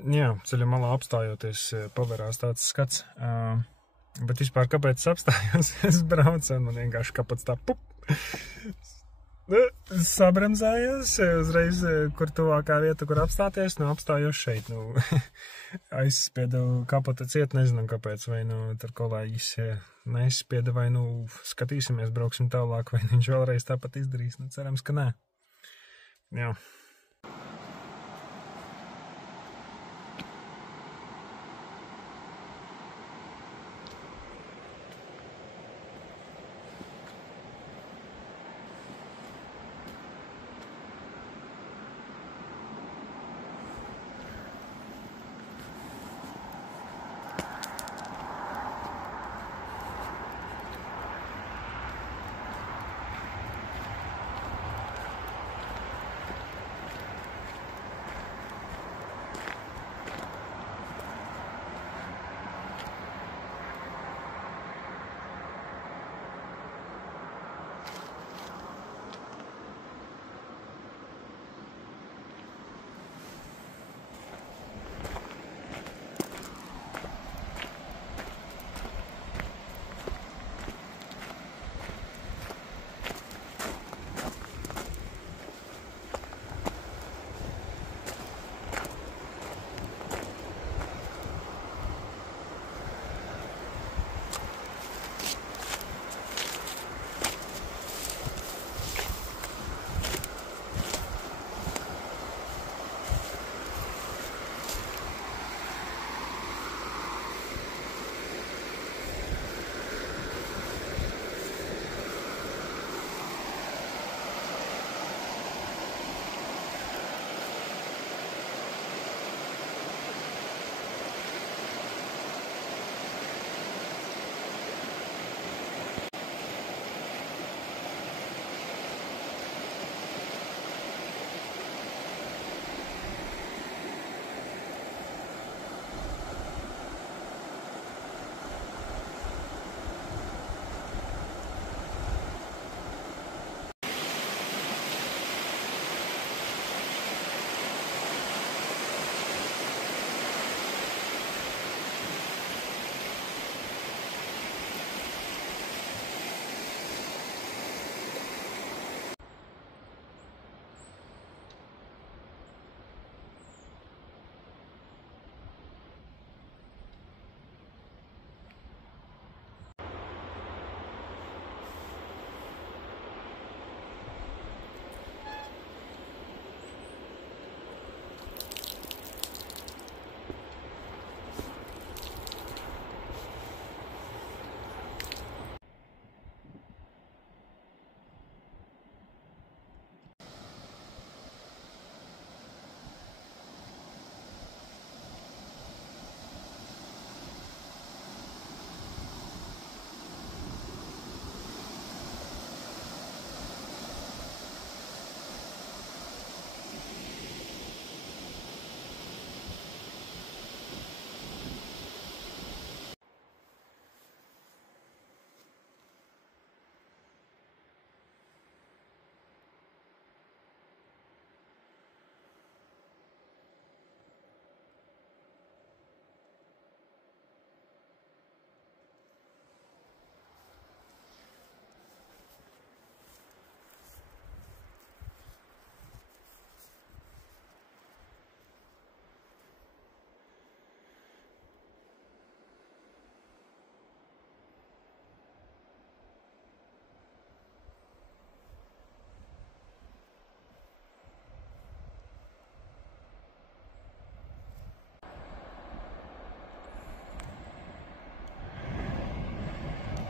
Jā, ceļa malā apstājoties pavērās tāds skats. Bet vispār, kāpēc es apstājos? Es braucu un man vienkārši kāpēc tā pup. Sabremzējos, uzreiz, kur tuvākā vieta, kur apstāties, apstājos šeit, aizspiedu kapotu ciet, nezinu kāpēc, vai tur kolēģis neizspieda, vai skatīsimies, brauksim tālāk, vai viņš vēlreiz tāpat izdarīs, cerams, ka nē. Jā.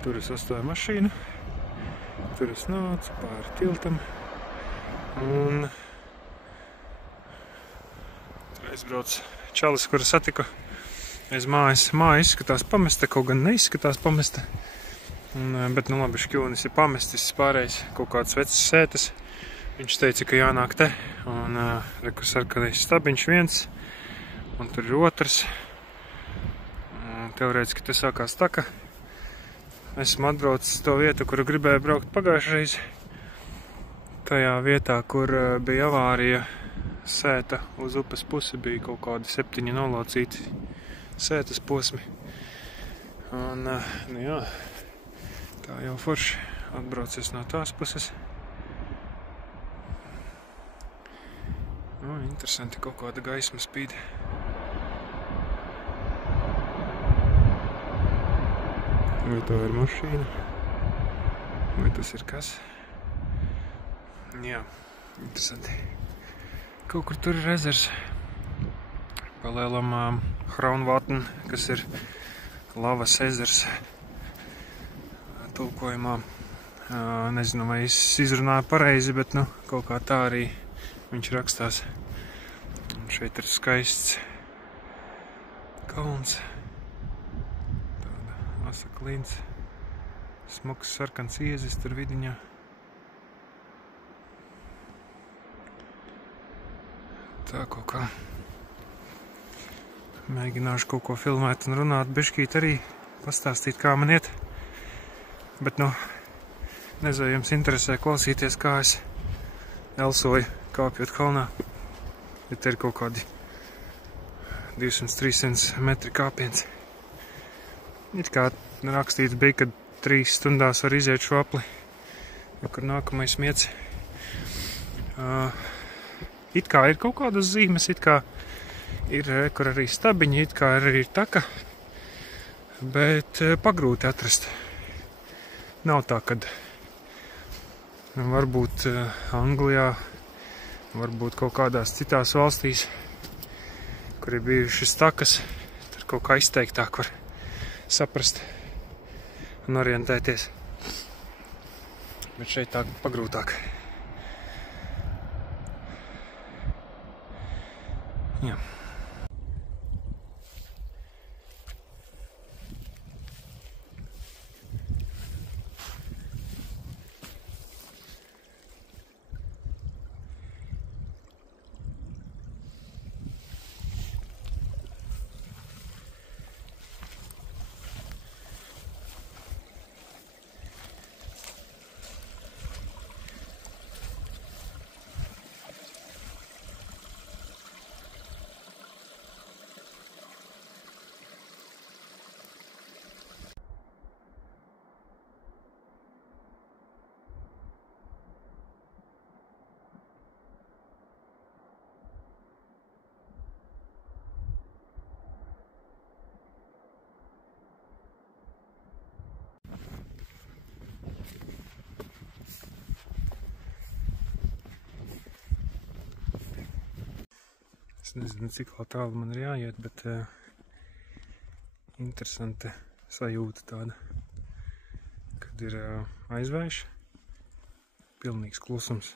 Tur es atstāju mašīnu, tur es nācu pāri tiltam un tur aizbrauc čalis, kuru satiku aiz mājas. Māja izskatās pamesta, kaut gan neizskatās pamesta, bet labi, šķūnis ir pamestis, pārējais kaut kāds vecs sētas. Viņš teica, ka jānāk te, un reku sarkanais stabiņš viens, un tur ir otrs. Teorētiski te sākās taka. Esmu atbraucis to vietu, kuru gribēju braukt pagājušreiz. Tajā vietā, kur bija avārija sēta uz upes pusi bija kaut kādi 7 nolaucīti sētas posmi. Un, nu jā, tā jau forši atbraucies no tās puses. Interesanti, kaut kāda gaisma spīd. Vai tā ir mašīna? Vai tas ir kas? Jā, interesanti. Kaut kur tur ir ezers. Palielam Hraunvatn, kas ir lavas ezers tulkojumā. Nezinu, vai es izrunāju pareizi, bet nu, kaut kā tā arī viņš rakstās. Un šeit ir skaists kalns. Tāda asa klints. Smuks sarkans iezis tur vidiņā. Tā kaut kā. Mēģināšu kaut ko filmēt un runāt, bišķīt arī pastāstīt, kā man iet. Bet, nu, nezinu, jums interesē klausīties, kā es elsoju kāpjot kalnā. Ja te ir kaut kādi 200-300 metri kāpiens. It kā rakstīts bija, ka 3 stundās var iziet šo apli. Kur nākamais miets. It kā ir kaut kādas zīmes, it kā ir, kur arī stabiņi, it kā arī ir taka, bet pagrūti atrast. Nav tā, kad varbūt Anglijā, varbūt kaut kādās citās valstīs, kur ir bijušas takas, tur kaut kā izteiktāk var saprast un orientēties. Bet šeit tā pagrūtāk. Jā. Es nezinu, cik tālu man ir jāiet, bet interesanta sajūta tāda, kad ir aizvējš, pilnīgs klusums.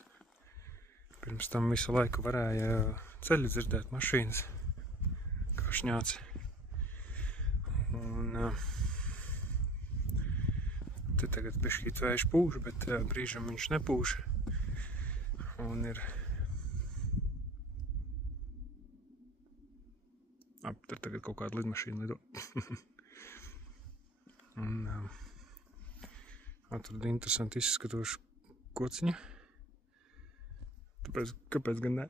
Pirms tam visu laiku varēja ceļu dzirdēt mašīnas, kā šņāc. Un te tagad bišķīt vējš pūš, bet brīžam viņš nepūš. Un ir tur tagad kaut kāda lidmašīna lido. Un atradu interesanti izskatošu kociņu. Tāpēc, kāpēc gan ne?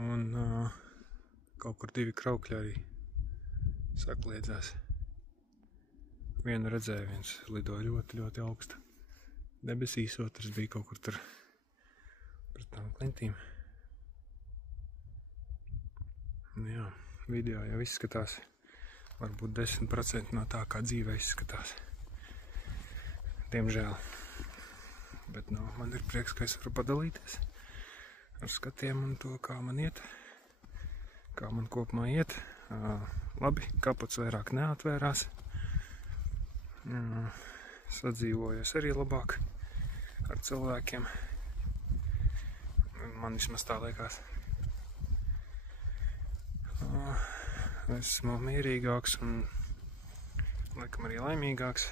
Un kaut kur 2 kraukļi arī sakliedzās. Vienu redzēju, viens lido ļoti, ļoti augstu. Debesīs, otrs bija kaut kur tur pret tām klintīm. Jā, video jau izskatās varbūt 10% no tā, kā dzīvē izskatās. Diemžēl. Bet nu, man ir prieks, ka es varu padalīties ar skatiem un to, kā man iet. Kā man kopumā iet. Labi, kapots vairāk neatvērās. Sadzīvojos arī labāk ar cilvēkiem. Man vismaz tā liekas. Esmu mierīgāks un laikam arī laimīgāks.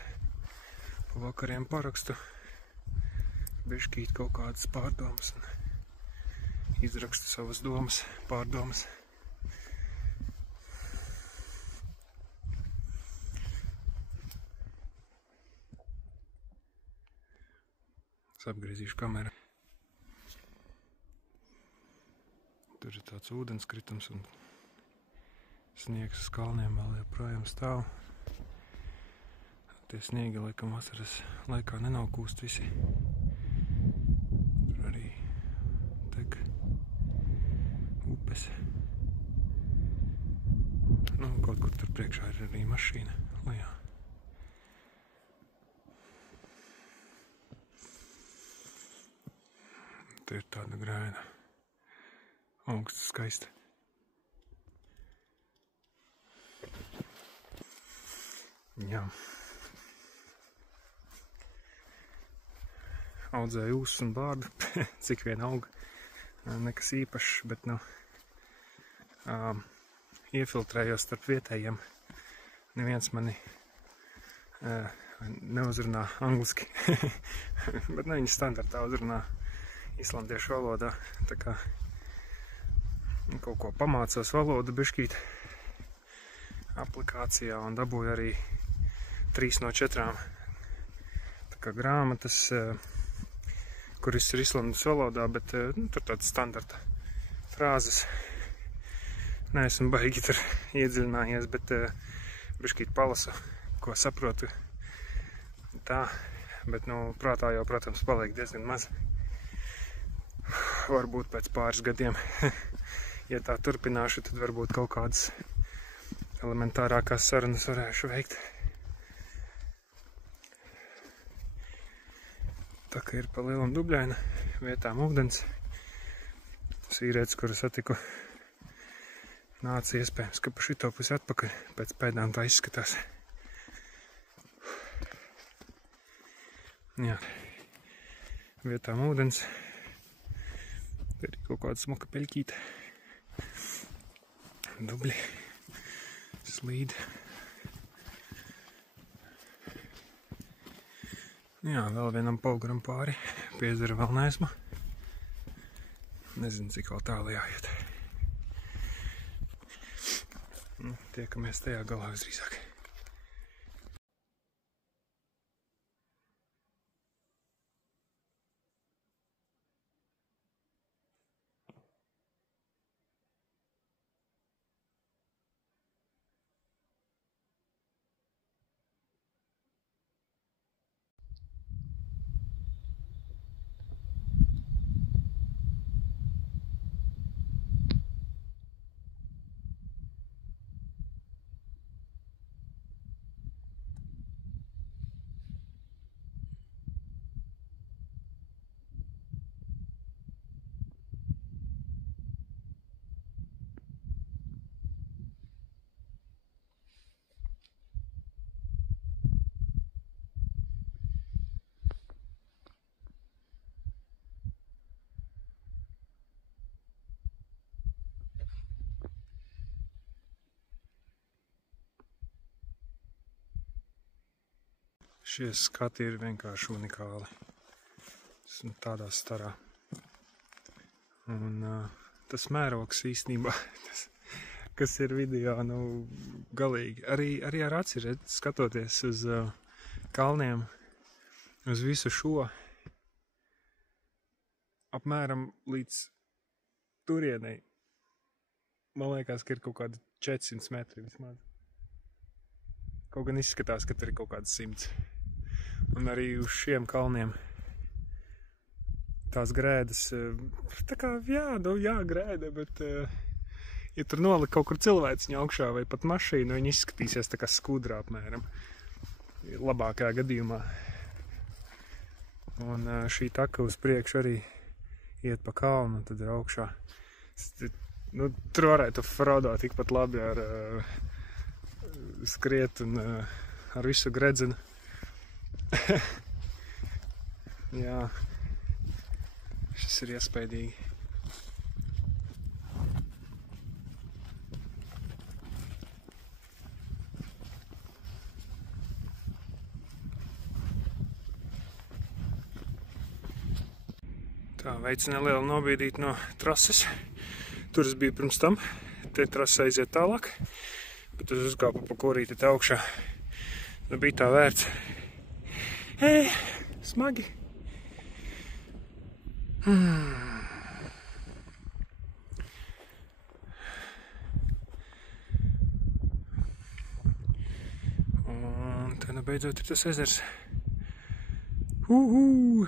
Pa vakariem parakstu bišķīt kaut kādas pārdomas un izrakstu savas domas, pārdomas. Es apgriezīšu kameru. tāds ūdenskritums un sniegs uz kalniem vēl joprojām stāv. Tie sniegi, laikam, vasaras laikā nenokūst visi. Tur arī tek upes. Nu, kaut kur tur priekšā ir arī mašīna lejā. Te ir tāda grēna. Augsta, skaista. Jā. Audzēju ūsus un bārdu, cik vien auga. Nekas īpašs, bet, nu, iefiltrējos starp vietējiem. Neviens mani neuzrunā angliski, bet, nu, viņi standartā uzrunā islandiešu valodā. Tā kā kaut ko pamācos valodu bišķīt aplikācijā un dabūju arī 3 no 4 tā kā grāmatas, kuras ir islandes valodā, bet nu, tur tādas standarta frāzes. Neesmu baigi tur iedziļinājies, bet bišķīt palasu, ko saprotu. Tā, bet, nu, prātā jau, protams, paliek diezgan maz. Varbūt pēc pāris gadiem, ja tā turpināšu, tad varbūt kaut kādas elementārākās sarunas varēšu veikt. Tā kā ir pa lielam dubļaina, vietām ūdens. Sīrietis, kuru satiku, nāca iespējams, ka pa šito pusi atpakaļ, pēc pēdām tā izskatās. Jā, vietām ūdens. Te ir kaut kāda smuka peļķīte. Dubļi. Slīd. Jā, vēl vienam pauguram pāri. Pie ezera vēl neesmu. Nezinu, cik vēl tālu jāiet. Tiekamies tajā galā visdrīzāk. Šie skati ir vienkārši unikāli. Tādā starā. Un tas mērogs īstenībā, kas ir video, nu, galīgi. Arī ar aci skatoties uz kalniem, uz visu šo, apmēram līdz turienei. Man liekas, ka ir kaut kādi 400 metri vismaz. Kaut gan izskatās, ka tur ir kaut kāds 100. Un arī uz šiem kalniem tās grēdas, tā kā, jā, grēda, bet, ja tur nolikt kaut kur cilvēciņu augšā vai pat mašīnu, viņi izskatīsies tā kā skudrā apmēram, labākajā gadījumā. Un šī taka uz priekšu arī iet pa kalnu, un tad ir augšā. Nu, tur varētu Frodo tikpat labi ar skriet un ar visu gredzenu. Jā, šis ir iespaidīgi. Tā, veids nelielu nobīdīt no trases. Tur es biju pirms tam. Te trasa aiziet tālāk. Bet es uzkāpu pa korīti te augšā. Nu, bija tā vērts. Smagi. Un te nu beidzot ir tas ezers. Un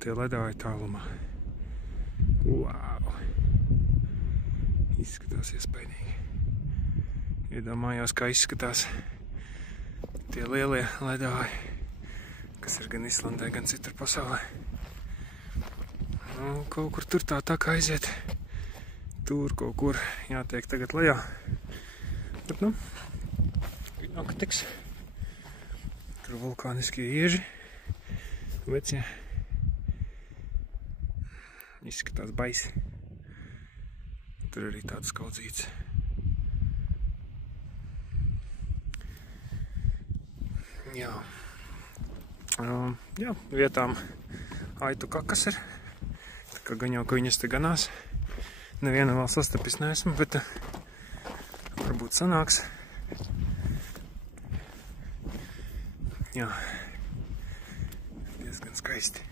tie ledāji tālumā. Wow! Izskatās iespaidīgi. Iedomājos, kā izskatās tie lielie ledāji, kas ir gan Islandē, gan citur pasaulē. Nu, kaut kur tur tā kā aiziet. Tur kaut kur jātiek tagad lejā. Bet, nu, nokatiks. Tur vulkāniskie ieži. Vecie. Izskatās baisi. Tur arī tāds skaudzīts. Jā. Jā, vietām aitu kakas ir. Tā kā gan jau, ka viņas te ganās. Neviena vēl sastapis neesmu, bet varbūt sanāks. Jā. Diezgan skaisti.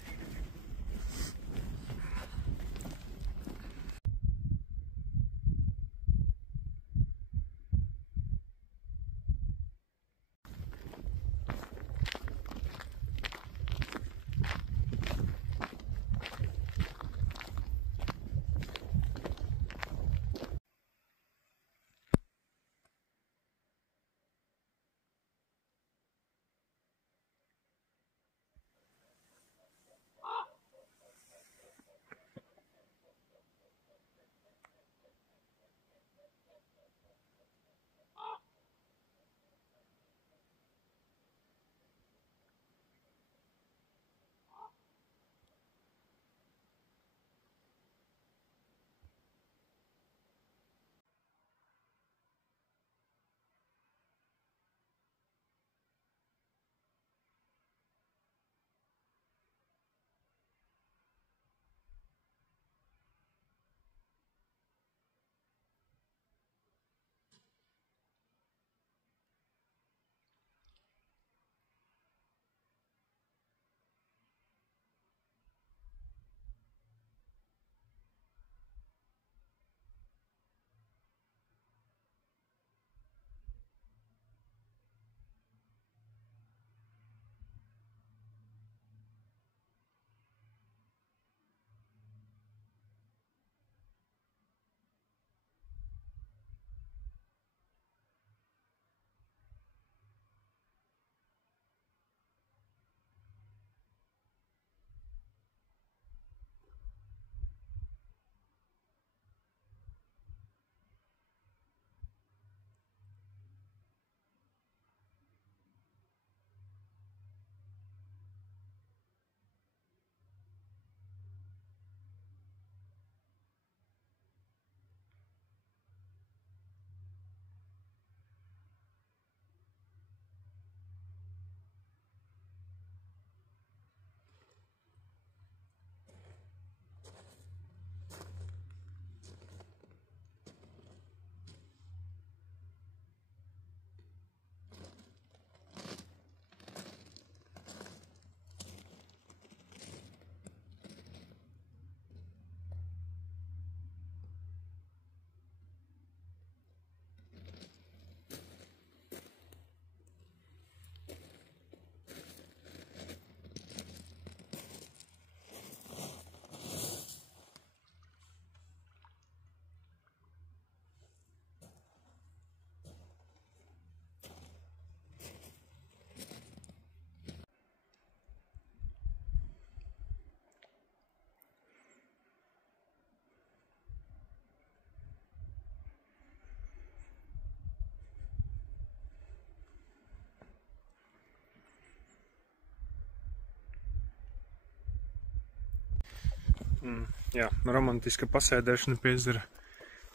Jā, romantiska pasēdēšana pie ezera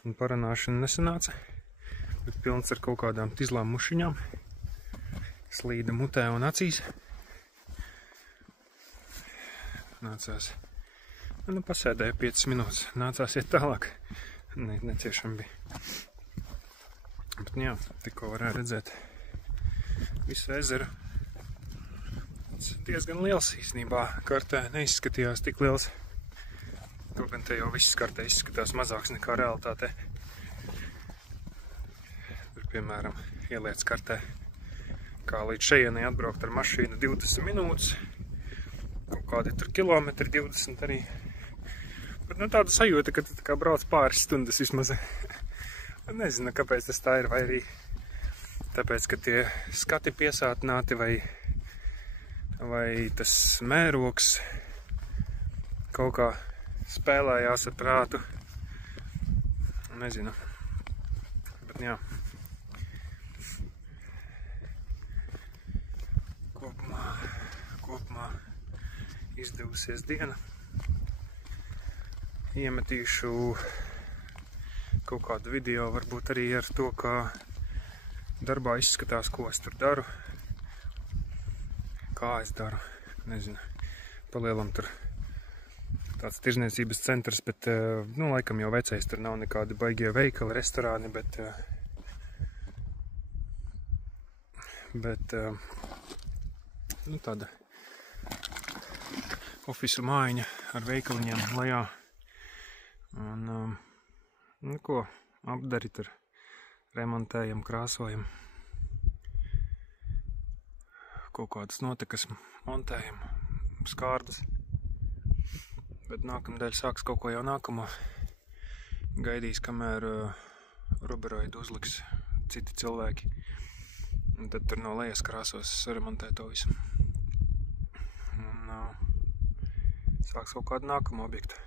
un parunāšana nesanāca, bet pilns ar kaut kādām tizlām mušiņām, slīda mutē un acīs. Nācās, nu pasēdēja 5 minūtes, nācās iet tālāk, neciešami bija. Bet jā, tikko varēja redzēt visu ezeru. Diezgan liels īstenībā, kartē neizskatījās tik liels. Kaut gan te jau viss kartē izskatās mazāks nekā realitātē. Tur, piemēram, ieliec kartē kā līdz šejienai atbraukt ar mašīnu 20 minūtes. Kaut kādi tur kilometri 20 arī. Bet nu tāda sajūta, ka tu tā kā brauc pāris stundas vismaz. Nezinu, kāpēc tas tā ir, vai arī tāpēc, ka tie skati piesātināti, vai tas mērogs kaut kā spēlējās ar prātu. Nezinu. Bet jā. Kopumā izdevusies diena. Iemetīšu kaut kādu video, varbūt arī ar to, kā darbā izskatās, ko es tur daru. Kā es daru, nezinu. Palielam tur tāds tirzniecības centrs, bet, nu, laikam jau vecais, tur nav nekādi baigie veikali, restorāni, bet nu, tāda ofisu mājiņa ar veikaliņiem lejā. Un, nu, ko, apdari tur, remontējam, krāsojam, kaut kādas notekas montējam, skārdus. Bet nākamdēļ sāks kaut ko jau nākamo. Gaidīs, kamēr ruberoidu uzliks citi cilvēki. Un tad tur no lejas krāsos saremontē to visu. Un sāks kaut kādu nākamu objektu.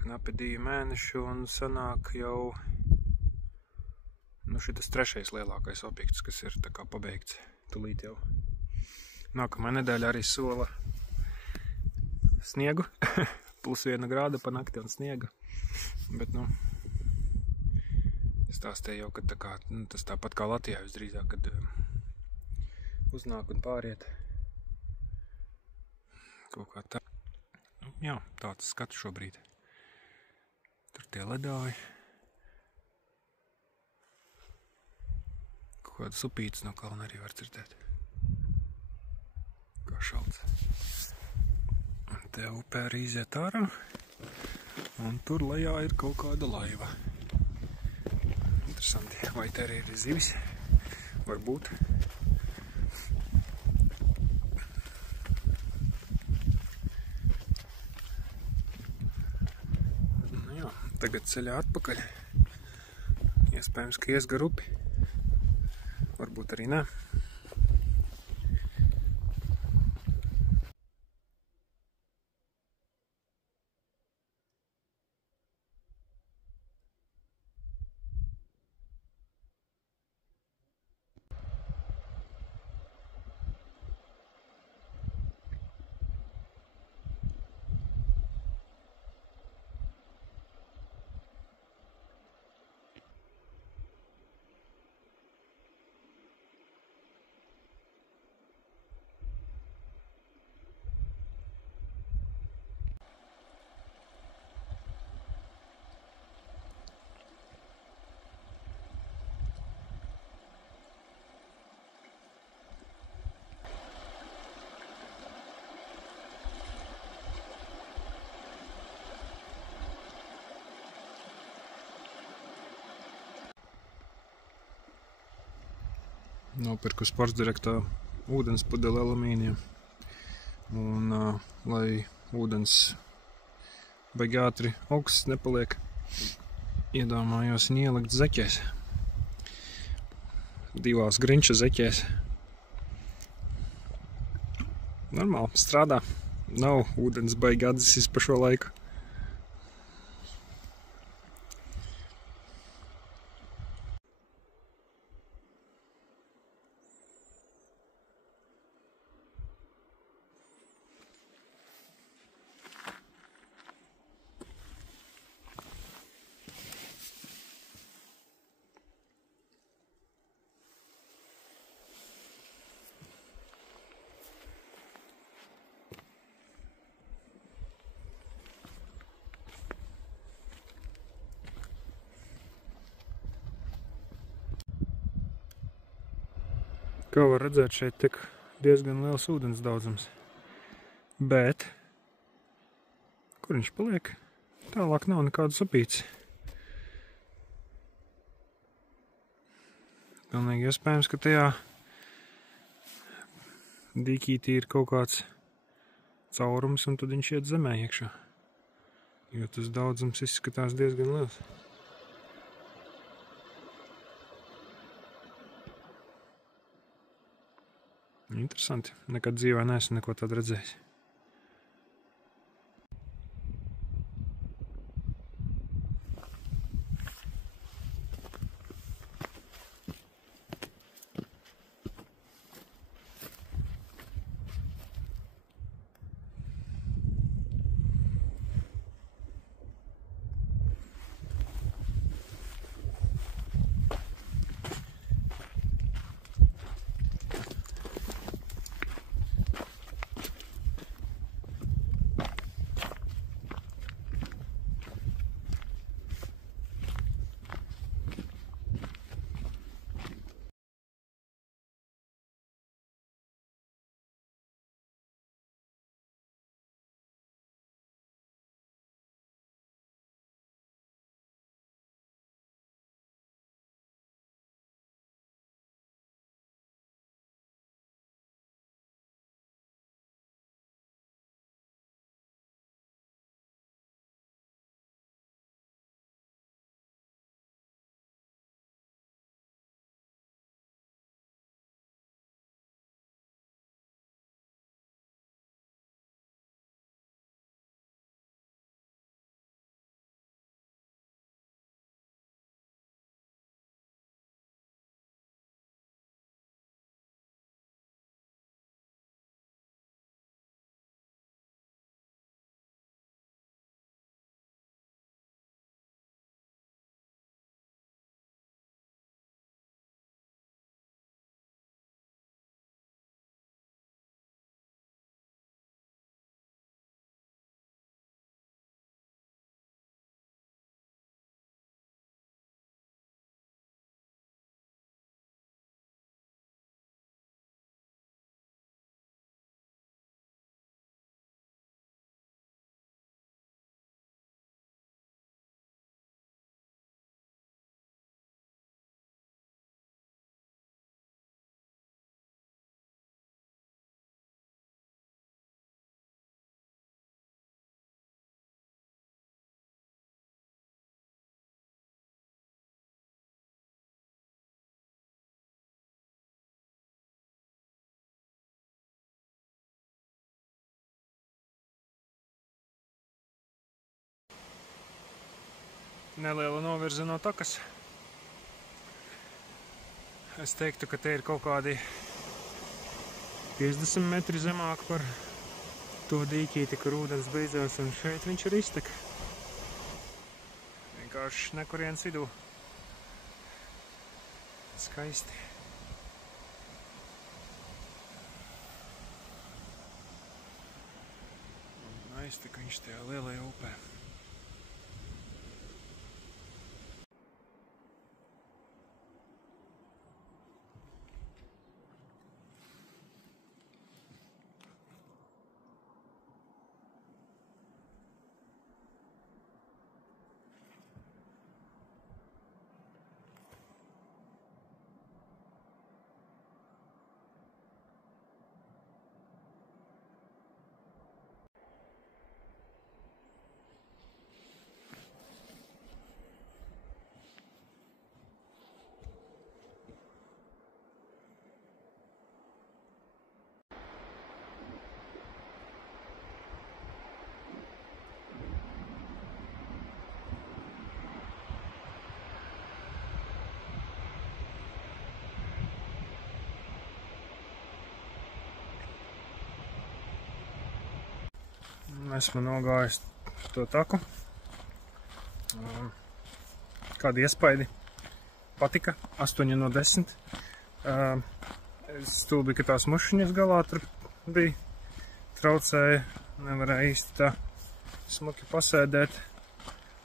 Knapi 2 mēneši un sanāk jau nu, šitas 3. lielākais objekts, kas ir tā kā pabeigts tulīt jau. Nākamā nedēļa arī sola sniegu, +1 grāda pa nakti un sniega. Bet, nu, stāstīja jau, ka tā kā, nu, tas tāpat kā Latvijā visdrīzāk, kad uznāk un pāriet. Kaut kā tā. Nu, jā, tāds skats šobrīd. Tur tie ledāji. Kaut kādas upītes no kalna arī var dzirdēt. Kā šalts. Un te upē arī iziet ārā. Un tur lejā ir kaut kāda laiva. Interesanti, vai te arī ir zivis? Varbūt. Nu jā, tagad ceļā atpakaļ. Iespējams, ka ies gar upi. Varbūt arī nē. Nopirku sportsdirektā ūdens pudeli alumīnija. Un, lai ūdens baigi ātri augsts nepaliek, iedomājos viņu ielikt zeķēs. 2 grinča zeķēs. Normāli, strādā. Nav ūdens baigi atdzisis pa šo laiku. Kā var redzēt, šeit tik diezgan liels ūdens daudzums. Bet, kur viņš paliek? Tālāk nav nekādas upītes. Pilnīgi iespējams, ka tajā dīķītī ir kaut kāds caurums, un tad viņš iet zemē iekšā. Jo tas daudzums izskatās diezgan liels. Interesanti. Nekad dzīvē neesmu neko tādu redzējis. Neliela novirze no takas. Es teiktu, ka te ir kaut kādi 50 metri zemāk par to dīķīti, kur ūdens beidzās, un šeit viņš ir iztek. Vienkārši nekurienes vidū. Skaisti. Un aiztek viņš tajā lielajā upē. Esmu nogājis to taku. Kādi iespaidi? Patika, 8 no 10. Stulbi, ka tās mušiņas galā tur bija, traucēja, nevarēja īsti tā smuki pasēdēt,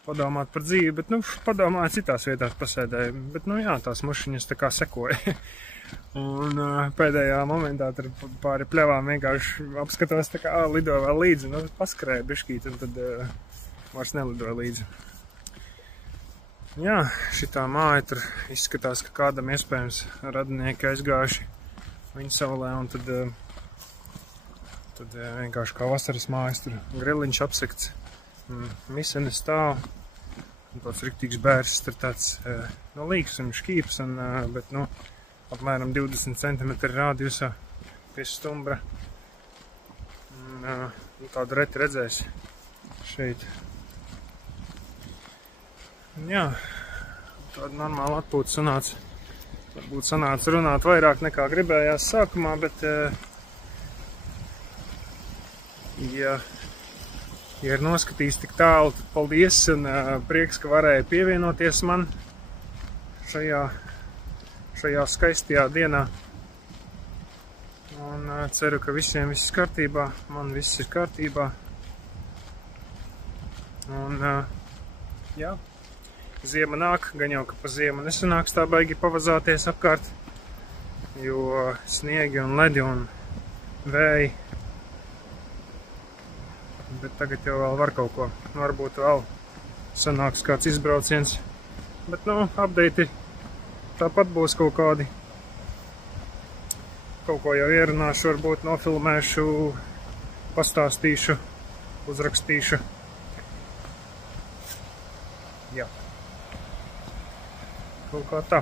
padomāt par dzīvi, bet, padomāju citās vietās pasēdēju, bet, jā, tās mušiņas tā kā sekoja. Un pēdējā momentā tur pāri pļavām vienkārši apskatos, tā kā lido vēl līdzi, paskrēja bišķīt, un tad vairs nelidoja līdzi. Jā, šitā māja tur izskatās, ka kādam iespējams radinieki aizgājuši viņa saulē, un tad vienkārši kā vasaras mājas tur griliņš apsekts, misene stāv, un tāds riktīgs bērs, tur tāds līks un šķīps, bet apmēram 20 cm rādījusā pie stumbra. Tādu reti redzēs šeit. Jā, tāda normāla atpūta sanāca. Varbūt sanāca runāt vairāk nekā gribējās sākumā, bet ja ir noskatījis tik tālu, tad paldies un prieks, ka varēja pievienoties man šajā skaistajā dienā. Un ceru, ka visiem viss ir kārtībā, man viss ir kārtībā. Un jā. Ziema nāk, gan jau, ka pa ziemu nesanāks tā baigi pavazāties apkārt, jo sniegi un ledi un vēji. Bet tagad jau vēl var kaut ko. Varbūt vēl sanāks kāds izbrauciens. Bet, update tāpat būs kaut kādi. Kaut ko jau ierunāšu, varbūt nofilmēšu, pastāstīšu, uzrakstīšu. Jā. Kaut kā tā.